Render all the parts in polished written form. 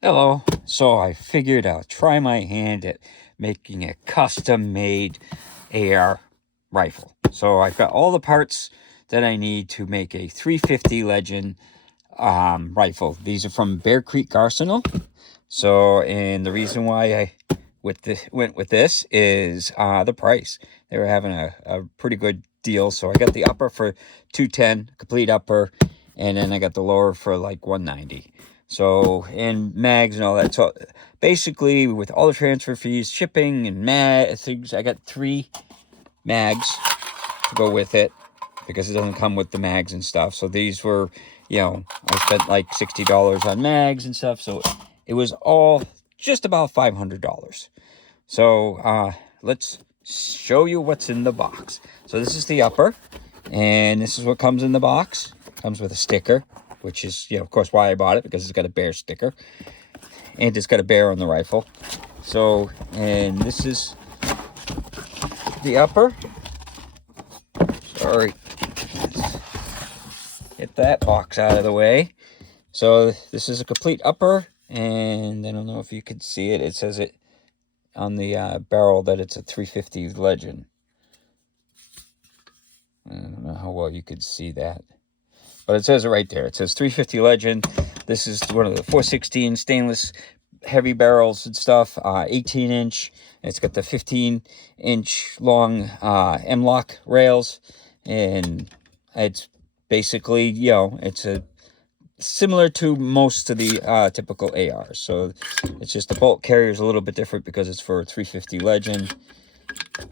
Hello. So I figured I'll try my hand at making a custom-made AR rifle. So I've got all the parts that I need to make a 350 Legend rifle. These are from Bear Creek Arsenal. So, and the reason why I went with this is the price. They were having a pretty good deal. So I got the upper for 210, complete upper, and then I got the lower for like 190. So, and mags and all that. So basically, with all the transfer fees, shipping and things, I got 3 mags to go with it because it doesn't come with the mags and stuff. So these were, I spent like $60 on mags and stuff. So it was all just about $500. So let's show you what's in the box. So this is the upper, and this is what comes in the box. Comes with a sticker, which is, of course, why I bought it, because it's got a bear sticker, and it's got a bear on the rifle. So, and this is the upper. Sorry, get that box out of the way. So this is a complete upper, and I don't know if you can see it. It says it on the barrel that it's a 350 Legend. I don't know how well you could see that, but it says it right there. It says 350 Legend. This is one of the 416 stainless heavy barrels and stuff, 18-inch. It's got the 15-inch long M-LOK rails, and it's basically, it's a similar to most of the typical ARs. So it's just the bolt carrier is a little bit different because it's for a 350 Legend,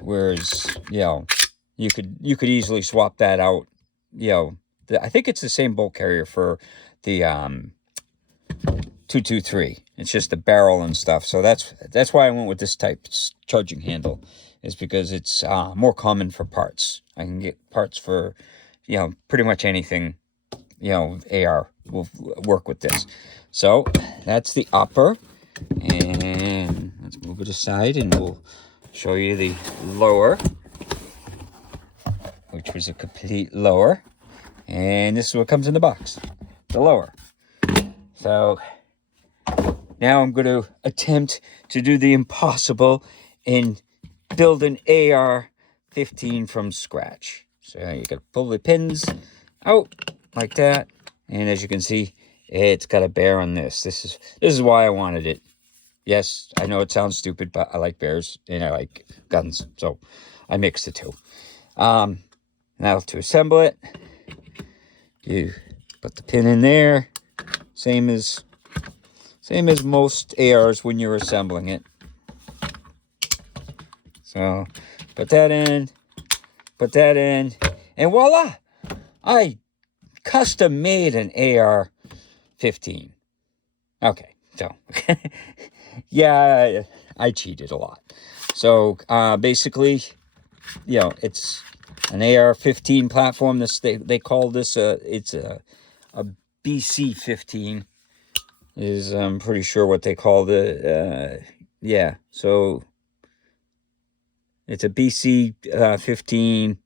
whereas you could easily swap that out. I think it's the same bolt carrier for the 223. It's just the barrel and stuff. So that's why I went with this type charging handle, is because it's more common for parts. I can get parts for pretty much anything. AR will work with this. So that's the upper, and let's move it aside and we'll show you the lower, which was a complete lower. And this is what comes in the box, the lower. So now I'm going to attempt to do the impossible and build an AR-15 from scratch. So you got to pull the pins out like that, and as you can see, it's got a bear on this. This is why I wanted it. Yes, I know it sounds stupid, but I like bears and I like guns, so I mixed the two. Now to assemble it, you put the pin in there, same as most ARs when you're assembling it. So put that in, and voila! I custom made an AR-15. Okay, so yeah, I cheated a lot. So basically, it's an AR-15 platform. They call this it's a BC-15 is I'm pretty sure what they call the yeah. So it's a BC-15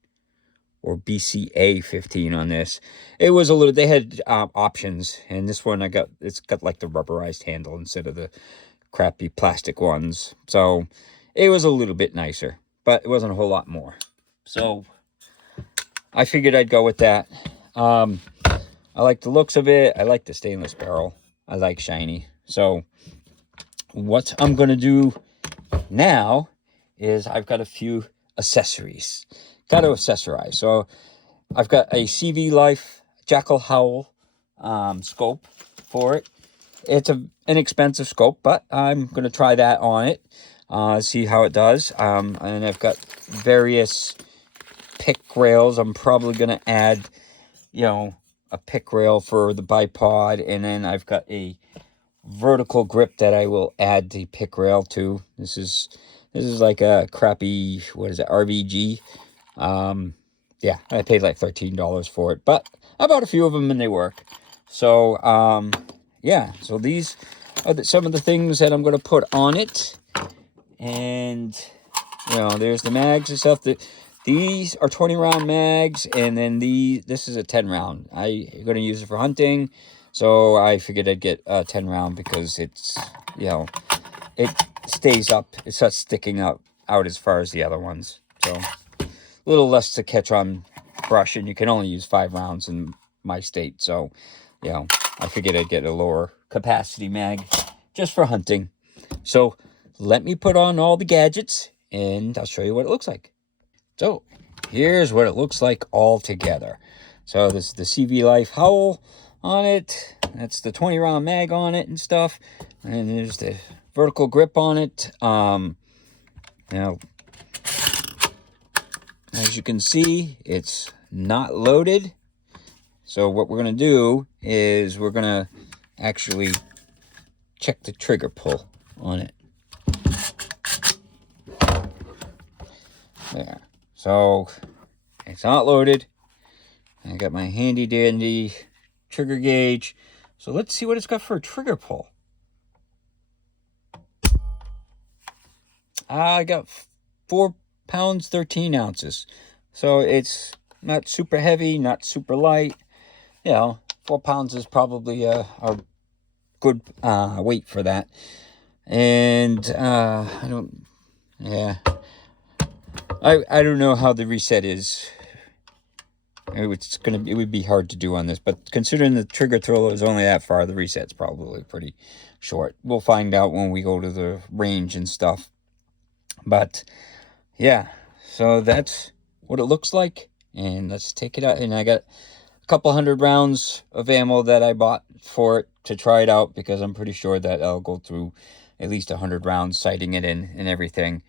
or BCA-15 on this. It was a little, they had options, and this one it's got like the rubberized handle instead of the crappy plastic ones. So it was a little bit nicer, but it wasn't a whole lot more. So I figured I'd go with that. I like the looks of it. I like the stainless barrel. I like shiny. So what I'm going to do now is I've got a few accessories. Got to accessorize. So I've got a CV Life Jackal Howl scope for it. It's an inexpensive scope, but I'm going to try that on it, see how it does. And I've got various pick rails. I'm probably going to add, a pick rail for the bipod, and then I've got a vertical grip that I will add the pick rail to. This is like a crappy, what is it, RVG. Yeah, I paid like $13 for it, but I bought a few of them and they work. So yeah, so these are some of the things that I'm going to put on it. And there's the mags and stuff. These are 20 round mags, and then this is a 10 round. I'm going to use it for hunting. So I figured I'd get a 10 round because it's, you know, it stays up. It starts sticking out as far as the other ones. So a little less to catch on brush, and you can only use 5 rounds in my state. So, you know, I figured I'd get a lower capacity mag just for hunting. So let me put on all the gadgets and I'll show you what it looks like. So here's what it looks like all together. So this is the CV Life Howl on it. That's the 20 round mag on it and stuff. And there's the vertical grip on it. Now, as you can see, it's not loaded. So what we're going to do is we're going to actually check the trigger pull on it. There. So it's not loaded. I got my handy dandy trigger gauge. So let's see what it's got for a trigger pull. I got 4 pounds, 13 ounces. So it's not super heavy, not super light. You know, 4 pounds is probably a good weight for that. And I don't know how the reset is. It would be hard to do on this, but considering the trigger throw is only that far, the reset's probably pretty short. We'll find out when we go to the range and stuff. But yeah, so that's what it looks like, and let's take it out. And I got a couple 100 rounds of ammo that I bought for it to try it out, because I'm pretty sure that I'll go through at least 100 rounds sighting it in and everything.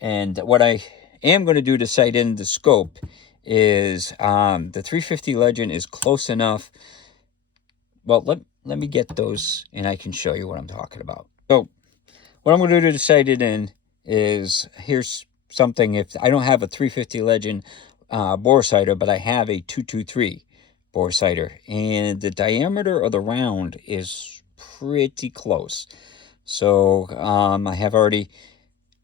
And what I am going to do to sight in the scope is the 350 Legend is close enough. Well, let me get those and I can show you what I'm talking about. So what I'm going to do to sight it in is, here's something. If I don't have a 350 Legend bore sighter, but I have a 223 bore sighter, and the diameter of the round is pretty close. So I have already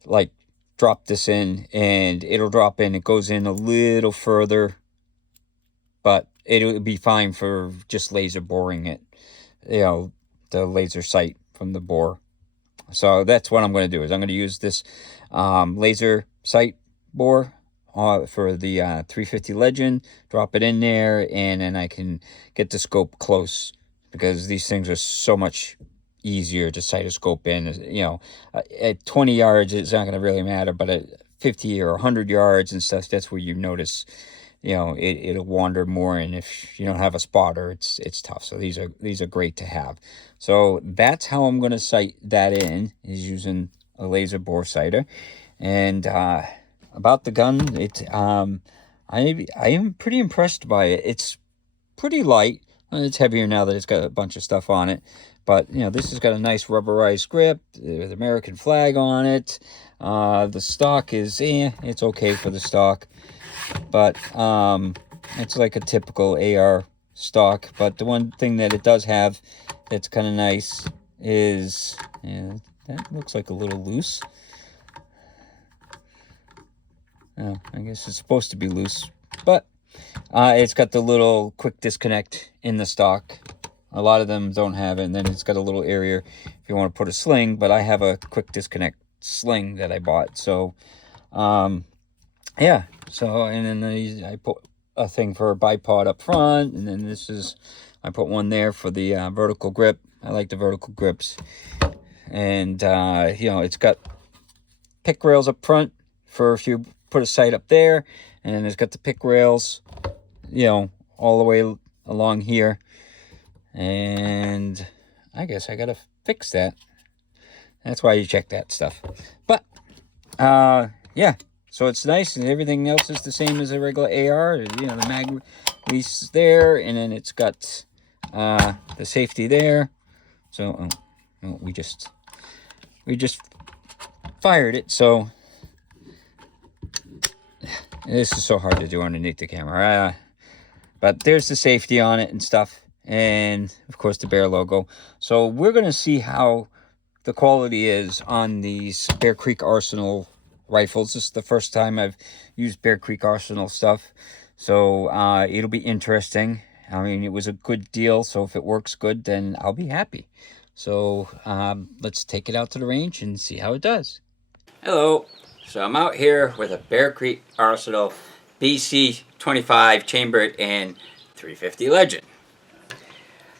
like drop this in, and it'll drop in. It goes in a little further, but it'll be fine for just laser boring it, you know, the laser sight from the bore. So that's what I'm going to do, is I'm going to use this laser sight bore for the 350 Legend, drop it in there, and then I can get the scope close, because these things are so much easier to sight a scope in. You know, at 20 yards it's not going to really matter, but at 50 or 100 yards and stuff, that's where you notice, you know, it'll wander more, and if you don't have a spotter, it's tough. So these are great to have. So that's how I'm going to sight that in, is using a laser bore sighter. And about the gun, I am pretty impressed by it. It's pretty light. It's heavier now that it's got a bunch of stuff on it. But, you know, this has got a nice rubberized grip with American flag on it. The stock is, it's okay for the stock. But it's like a typical AR stock. But the one thing that it does have that's kind of nice is, that looks like a little loose. I guess it's supposed to be loose. But it's got the little quick disconnect in the stock. A lot of them don't have it, and then it's got a little area if you want to put a sling, but I have a quick disconnect sling that I bought. So, yeah. So, and then I put a thing for a bipod up front, and then I put one there for the vertical grip. I like the vertical grips. And, you know, it's got pick rails up front for if you put a sight up there, and then it's got the pick rails, you know, all the way along here. And I guess I gotta fix that. That's why you check that stuff. But yeah, so it's nice, and everything else is the same as a regular AR. You know, the mag release is there, and then it's got the safety there. So we just fired it. So this is so hard to do underneath the camera. But there's the safety on it and stuff. And of course the Bear logo. So we're going to see how the quality is on these Bear Creek Arsenal rifles. This is the first time I've used Bear Creek Arsenal stuff. So it'll be interesting. I mean, it was a good deal, so if it works good, then I'll be happy. So let's take it out to the range and see how it does. Hello. So I'm out here with a Bear Creek Arsenal BC25 chambered in 350 Legend.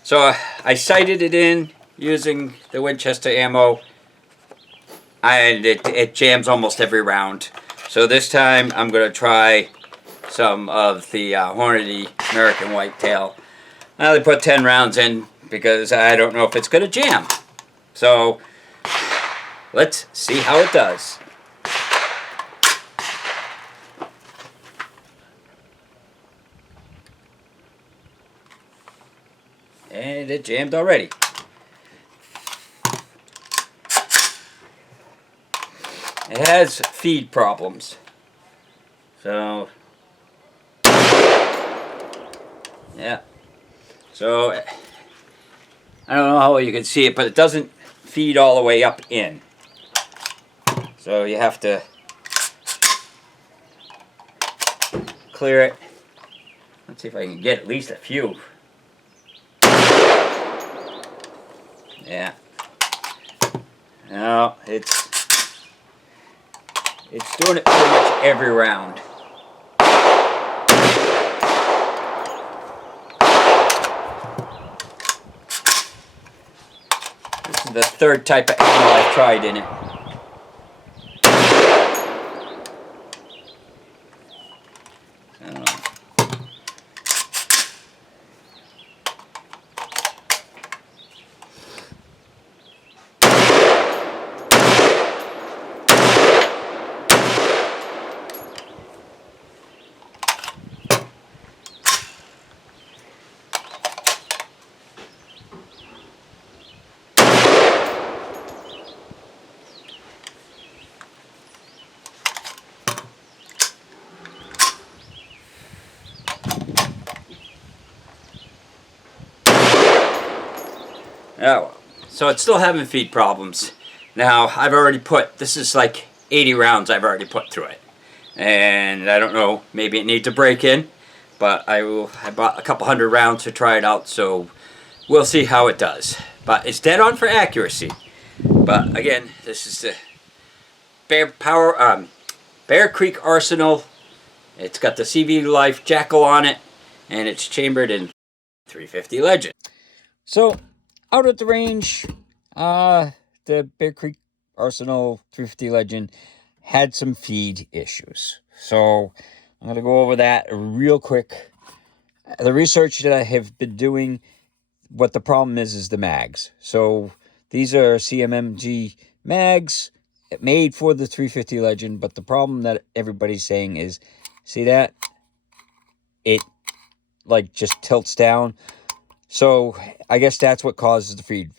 So I sighted it in using the Winchester ammo, and it jams almost every round. So this time I'm going to try some of the Hornady American Whitetail. I only put 10 rounds in because I don't know if it's going to jam. So let's see how it does. And it jammed already. It has feed problems. So, yeah. So, I don't know how well you can see it, but it doesn't feed all the way up in. So you have to clear it. Let's see if I can get at least a few. Yeah. No, it's doing it pretty much every round. This is the third type of ammo I've tried in it. Oh, so it's still having feed problems. Now, I've already put, this is like 80 rounds I've already put through it. And I don't know, maybe it needs a break in, but I bought a couple hundred rounds to try it out, so we'll see how it does. But it's dead on for accuracy. But again, this is the Bear Creek Arsenal. It's got the CV Life Jackal on it, and it's chambered in 350 Legend. So, out at the range, the Bear Creek Arsenal 350 Legend had some feed issues. So, I'm going to go over that real quick. The research that I have been doing, what the problem is the mags. So, these are CMMG mags made for the 350 Legend, but the problem that everybody's saying is, see that? It like just tilts down. So I guess that's what causes the feed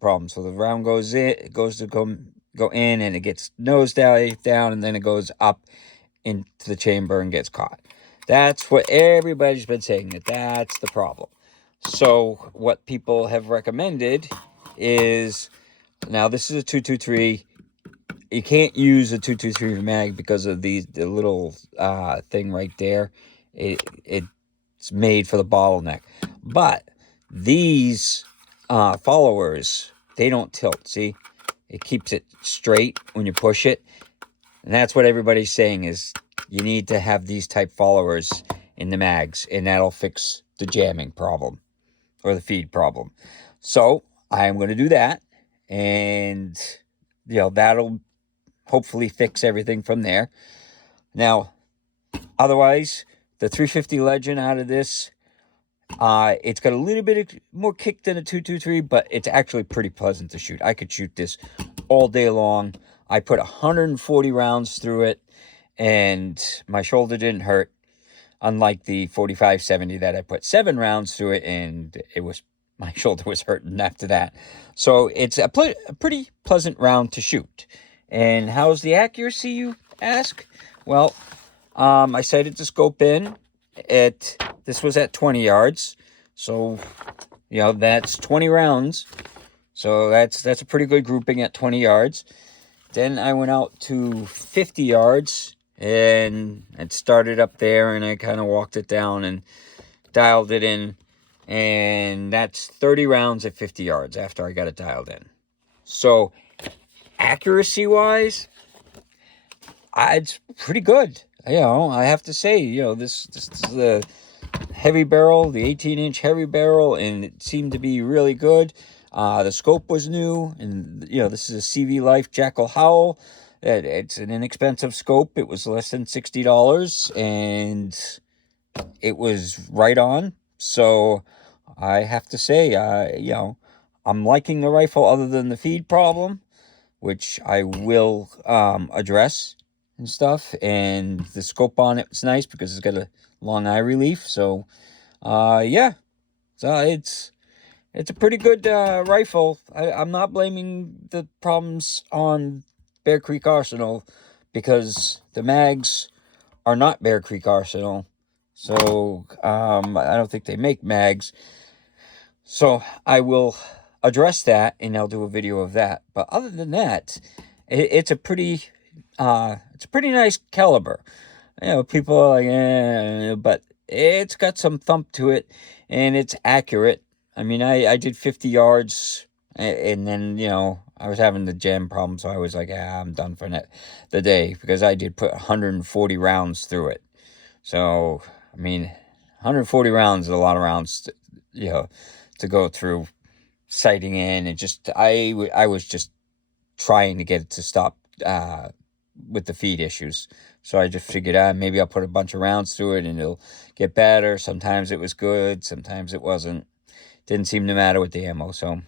problem. So the round goes in, it goes to go in, and it gets nose down, and then it goes up into the chamber and gets caught. That's what everybody's been saying, that's the problem. So what people have recommended is, now this is a 223. You can't use a 223 mag because of the little thing right there. It's made for the bottleneck. But these followers, they don't tilt. See, it keeps it straight when you push it. And that's what everybody's saying, is you need to have these type followers in the mags, and that'll fix the jamming problem or the feed problem. So I'm going to do that, and that'll hopefully fix everything from there. Now, otherwise, the 350 Legend out of this, it's got a little bit more kick than a 223, but it's actually pretty pleasant to shoot. I could shoot this all day long. I put 140 rounds through it, and my shoulder didn't hurt, unlike the 45-70 that I put 7 rounds through it, and my shoulder was hurting after that. So it's a pretty pleasant round to shoot. And how's the accuracy, you ask? Well, I sighted the scope in this was at 20 yards. So, that's 20 rounds. So that's a pretty good grouping at 20 yards. Then I went out to 50 yards, and it started up there, and I kind of walked it down and dialed it in and that's 30 rounds at 50 yards after I got it dialed in. So accuracy-wise, it's pretty good. You know, I have to say, you know, this is the heavy barrel, the 18-inch heavy barrel, and it seemed to be really good. The scope was new, and, you know, this is a CV Life Jackal Howell. It's an inexpensive scope. It was less than $60, and it was right on. So I have to say, you know, I'm liking the rifle other than the feed problem, which I will address and stuff. And the scope on it's nice because it's got a long eye relief. So, yeah. So it's a pretty good rifle. I'm not blaming the problems on Bear Creek Arsenal because the mags are not Bear Creek Arsenal. So I don't think they make mags. So I will address that, and I'll do a video of that. But other than that, it's a pretty nice caliber. You know, people are like, but it's got some thump to it, and it's accurate. I mean, I did 50 yards, and then, you know, I was having the jam problem, so I was like, I'm done for the day, because I did put 140 rounds through it. So, I mean, 140 rounds is a lot of rounds, you know, to go through sighting in, and just, I was just trying to get it to stop with the feed issues. So I just figured, maybe I'll put a bunch of rounds through it and it'll get better. Sometimes it was good, sometimes it wasn't. Didn't seem to matter with the ammo. So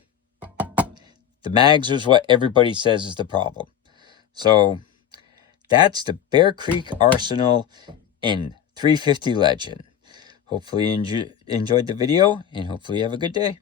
the mags is what everybody says is the problem. So that's the Bear Creek Arsenal in 350 Legend. Hopefully you enjoyed the video, and hopefully you have a good day.